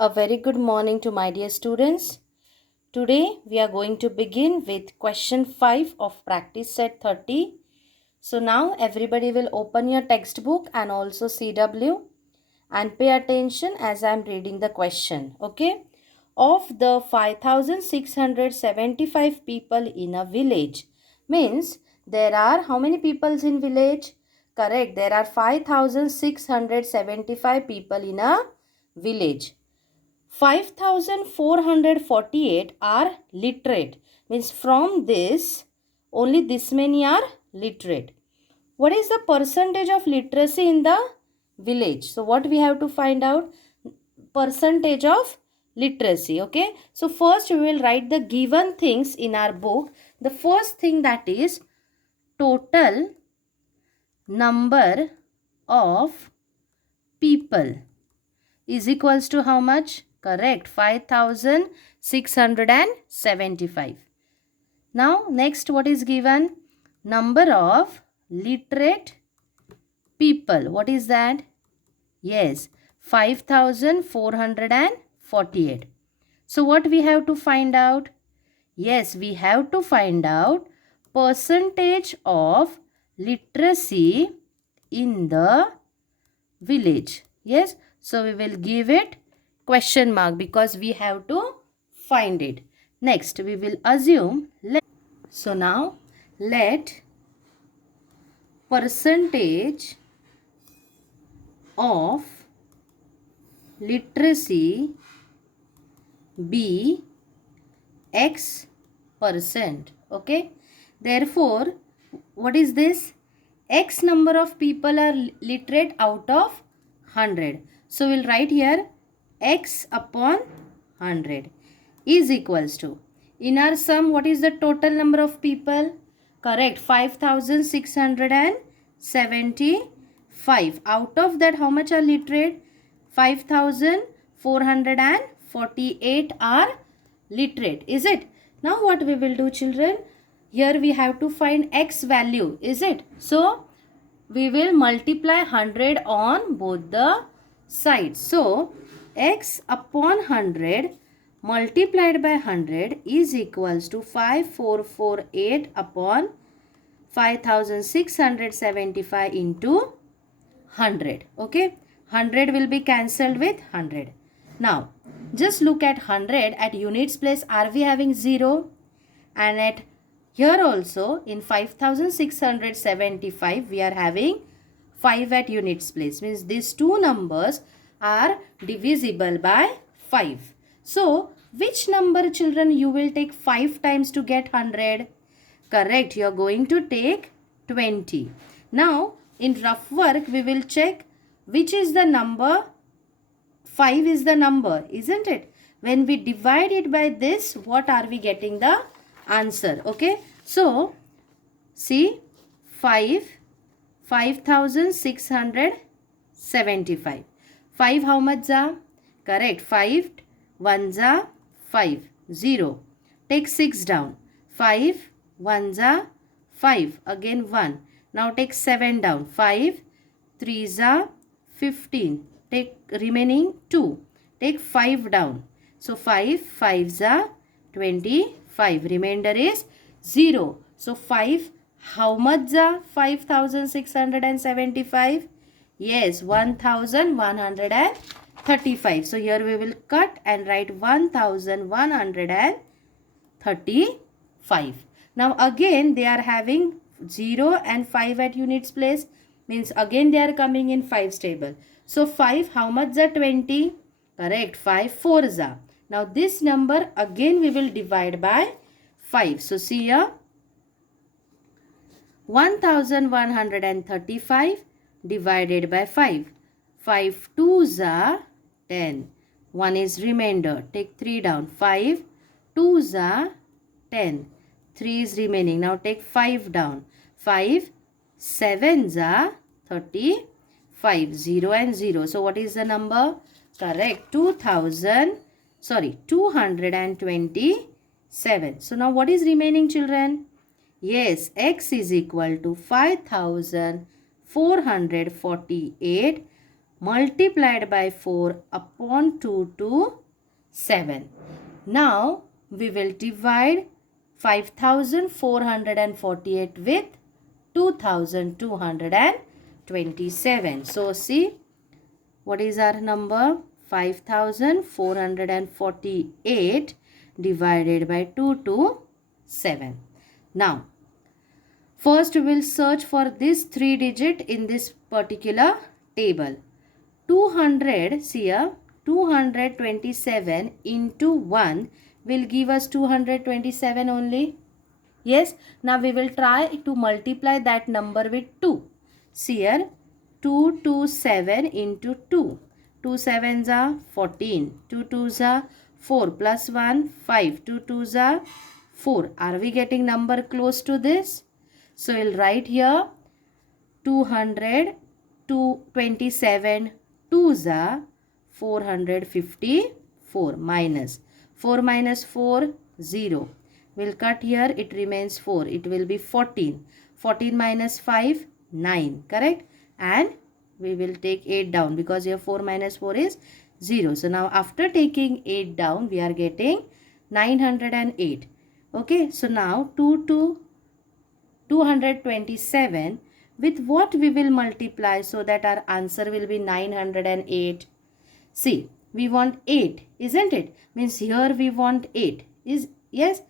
A very good morning to my dear students. Today we are going to begin with question 5 of practice set 30. So now everybody will open your textbook and also CW and pay attention as I am reading the question. Okay. Of the 5675 people in a village, means there are how many peoples in village? Correct. There are 5675 people in a village. 5448 are literate, means from this only this many are literate. What is the percentage of literacy in the village? So what we have to find out? Percentage of literacy. Okay, so first we will write the given things in our book. The first thing, that is total number of people is equals to how much? Correct, 5675. Now next, what is given? Number of literate people. What is that? Yes, 5448. So what we have to find out? Yes, we have to find out percentage of literacy in the village. Yes, so we will give it question mark because we have to find it. Next, we will assume. So now let percentage of literacy be X percent. Okay. Therefore, what is this? X number of people are literate out of 100. So we'll write here X upon 100 is equals to, in our sum, what is the total number of people? Correct, 5675. Out of that, how much are literate? 5448 are literate, is it? Now what we will do, children? Here we have to find X value, is it? So we will multiply 100 on both the sides. So X upon 100 multiplied by 100 is equals to 5448 upon 5675 into 100. Okay, 100 will be cancelled with 100. Now just look at 100 at units place. Are we having 0? And at here also in 5675 we are having 5 at units place, means these two numbers are divisible by 5. So which number, children, you will take 5 times to get 100? Correct, you are going to take 20. Now in rough work we will check which is the number. 5 is the number, isn't it? When we divide it by this, what are we getting the answer? Okay, so see 5675. 5 how much za? Correct, 5 1 za 5, 0. Take 6 down. 5 1 za 5, again 1. Now take 7 down. 5 3 za 15. Take remaining 2. Take 5 down. So 5 5 za 25. Remainder is 0. So 5 how much za 5675? Yes, 1135. So here we will cut and write 1135. Now again they are having 0 and 5 at units place, means again they are coming in 5's table. So 5 how much za 20? Correct, 5 4 za. Now this number again we will divide by 5. So see here 1135 divided by 5. 5 2s are 10. 1 is remainder. Take 3 down. 5 2s are 10. 3 is remaining. Now take 5 down. 5 7s are 35. 0 and 0. So what is the number? Correct, 227. So now what is remaining, children? Yes, X is equal to 5448 multiplied by 4 upon 2 to 7. Now we will divide 5448 with 2227. So see, what is our number? 5448 divided by 2 to 7. Now, first we will search for this 3 digit in this particular table. 200, see here, 227 into 1 will give us 227 only. Yes, now we will try to multiply that number with 2. See here, 227 into 2. 2 sevens are 14. 2 twos are 4 plus 1, 5. 2 twos are 4. Are we getting number close to this? So we'll write here 200, 227 twos are 454 minus 4 minus 4, 0. We'll cut here, it remains 4. It will be 14. 14 minus 5, 9. Correct? And we will take 8 down because here 4 minus 4 is 0. So now after taking 8 down, we are getting 908. Okay, so now 227 with what we will multiply so that our answer will be 908. See, we want 8, isn't it? Means here we want 8. Yes?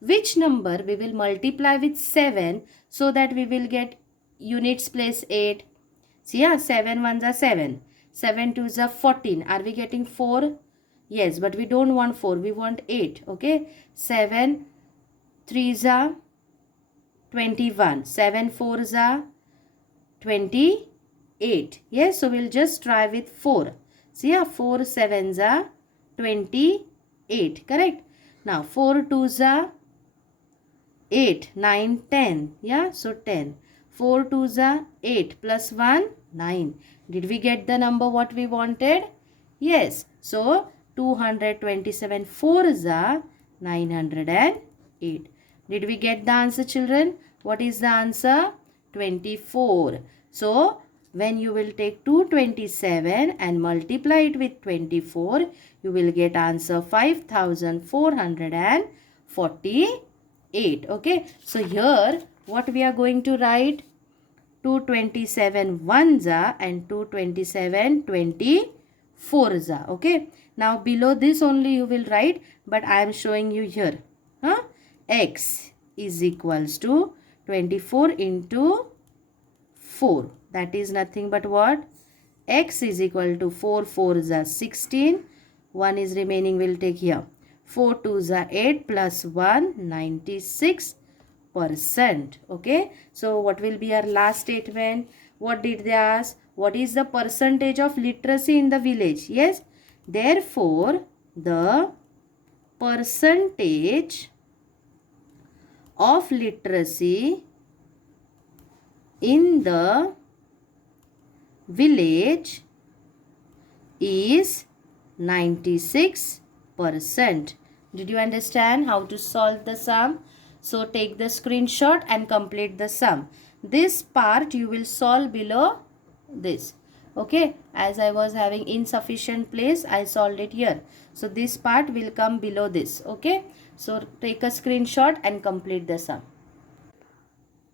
Which number we will multiply with 7 so that we will get units place 8? See, yeah, 7 ones are 7. 7 twos are 14. Are we getting 4? Yes, but we don't want 4. We want 8. Okay. 7 threes are 21. 7 fours are 28. Yes, so we'll just try with 4. See, yeah, 4 sevens are 28. Correct. Now 4 twos are 8, 9, 10. Yeah, so 10. 4 twos are 8 plus 1, 9. Did we get the number what we wanted? Yes. So 227 fours are 908. Did we get the answer, children? What is the answer? 24. So when you will take 227 and multiply it with 24, you will get answer 5448. Okay. So here what we are going to write? 227 ones are and 227 24s are. Okay. Now below this only you will write, but I am showing you here. X is equals to 24 into 4. That is nothing but what? X is equal to 4 4s are 16. 1 is remaining, will take here. 4 2s are 8 plus 1, 96%. Okay. So what will be our last statement? What did they ask? What is the percentage of literacy in the village? Yes. Therefore, the percentage of literacy in the village is 96%. Did you understand how to solve the sum? So take the screenshot and complete the sum. This part you will solve below this. Okay, as I was having insufficient place, I solved it here. So this part will come below this. Okay, so take a screenshot and complete the sum.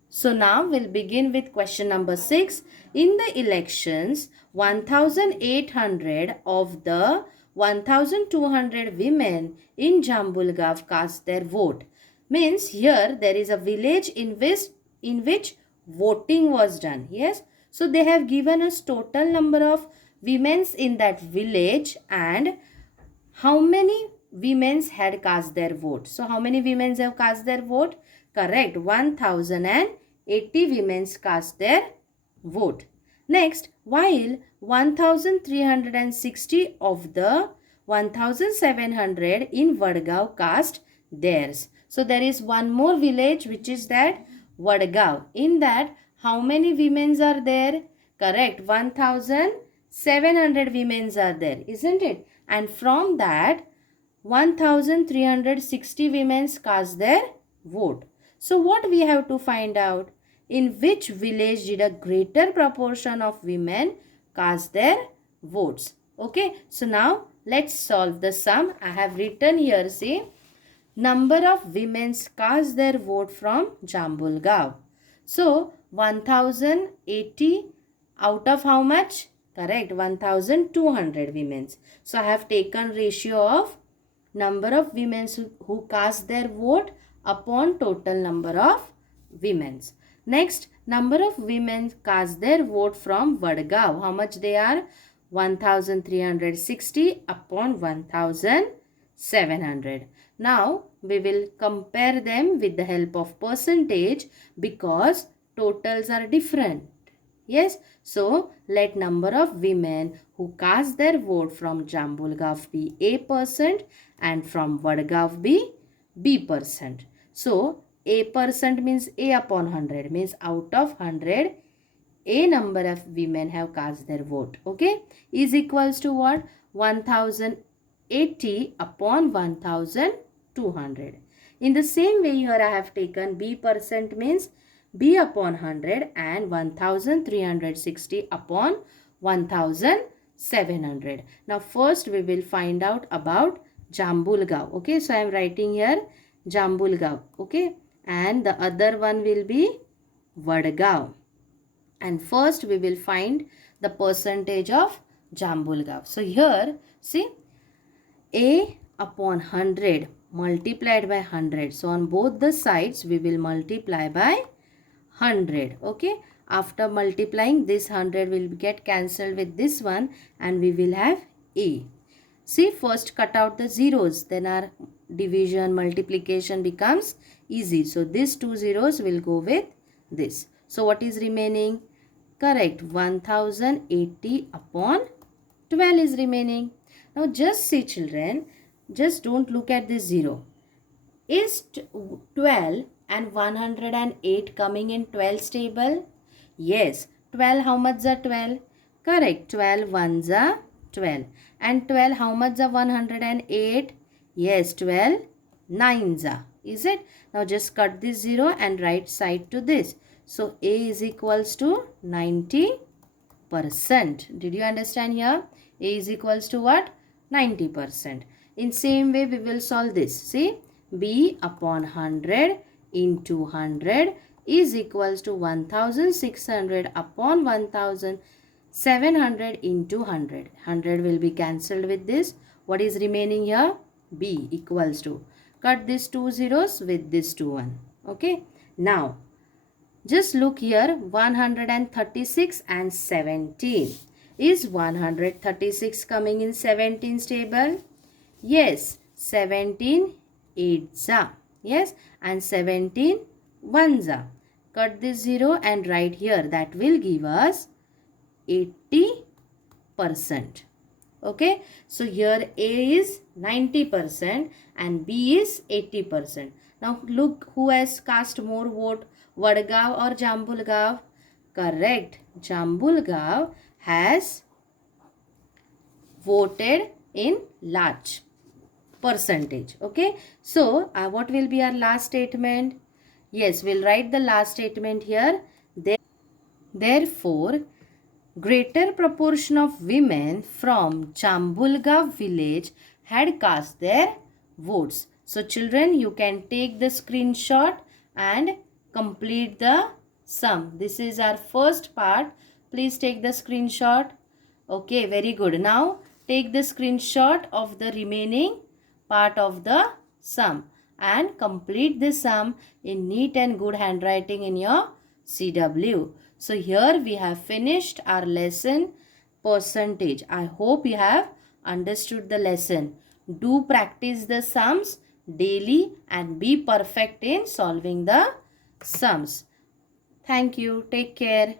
So now we'll begin with question number 6. In the elections, 1,800 of the 1,200 women in Jambulgaon cast their vote. Means here there is a village in which voting was done. Yes. So they have given us total number of women in that village and how many women had cast their vote. So how many women have cast their vote? Correct. 1,080 women cast their vote. Next, while 1,360 of the 1,700 in Vadgaon cast theirs. So there is one more village which is that Vadgaon. In that, how many women are there? Correct. 1,700 women are there, isn't it? And from that, 1,360 women cast their vote. So what we have to find out? In which village did a greater proportion of women cast their votes. Okay, so now let's solve the sum. I have written here, see, number of women cast their vote from Jambulgaon. So 1080 out of how much? Correct, 1200 women. So I have taken ratio of number of women who cast their vote upon total number of women. Next, number of women cast their vote from Vadgaon. How much they are? 1360 upon 1700. Now, we will compare them with the help of percentage because totals are different. Yes, so let number of women who cast their vote from Jambulgaon be A% and from Vadgaon be B%. So, A% means A upon 100, means out of 100, A number of women have cast their vote. Okay, is equals to what? 1080 upon 1200. In the same way, here I have taken B% means B upon 100 and 1360 upon 1700. Now first we will find out about Jambulgaon. Okay, so I am writing here Jambulgaon. Okay, and the other one will be Vadgaon. And first we will find the percentage of Jambulgaon. So here see, A upon 100 multiplied by 100. So on both the sides we will multiply by 100. Okay, after multiplying, this 100 will get cancelled with this one and we will have A. See, first cut out the zeros, then our division multiplication becomes easy. So these two zeros will go with this. So what is remaining? Correct, 1080 upon 12 is remaining. Now just see children, just don't look at this zero. Is 12 and 108 coming in 12's table? Yes. 12 how much are 12? Correct. 12 ones are 12. And 12 how much are 108? Yes. 12 nines are. Is it? Now just cut this 0 and right side to this. So A is equals to 90%. Did you understand here? A is equals to what? 90%. In same way we will solve this. See? B upon 100 into 100 is equals to 1600 upon 1700 into 100. 100 will be cancelled with this. What is remaining here? B equals to. Cut these two zeros with this two one. Okay. Now, just look here, 136 and 17. Is 136 coming in 17's table? Yes, 17 8s are. Yes, and 17 1s are. Cut this 0 and write here. That will give us 80%. Okay, so here A is 90% and B is 80%. Now look who has cast more vote, Vadgaon or Jambulgaon? Correct, Jambulgaon has voted in large percentage. Okay, so what will be our last statement? Yes, we'll write the last statement here. Therefore, greater proportion of women from Jambulgaon village had cast their votes. So children, you can take the screenshot and complete the sum. This is our first part. Please take the screenshot. Okay, very good. Now take the screenshot of the remaining part of the sum and complete the sum in neat and good handwriting in your CW. So here we have finished our lesson percentage. I hope you have understood the lesson. Do practice the sums daily and be perfect in solving the sums. Thank you. Take care.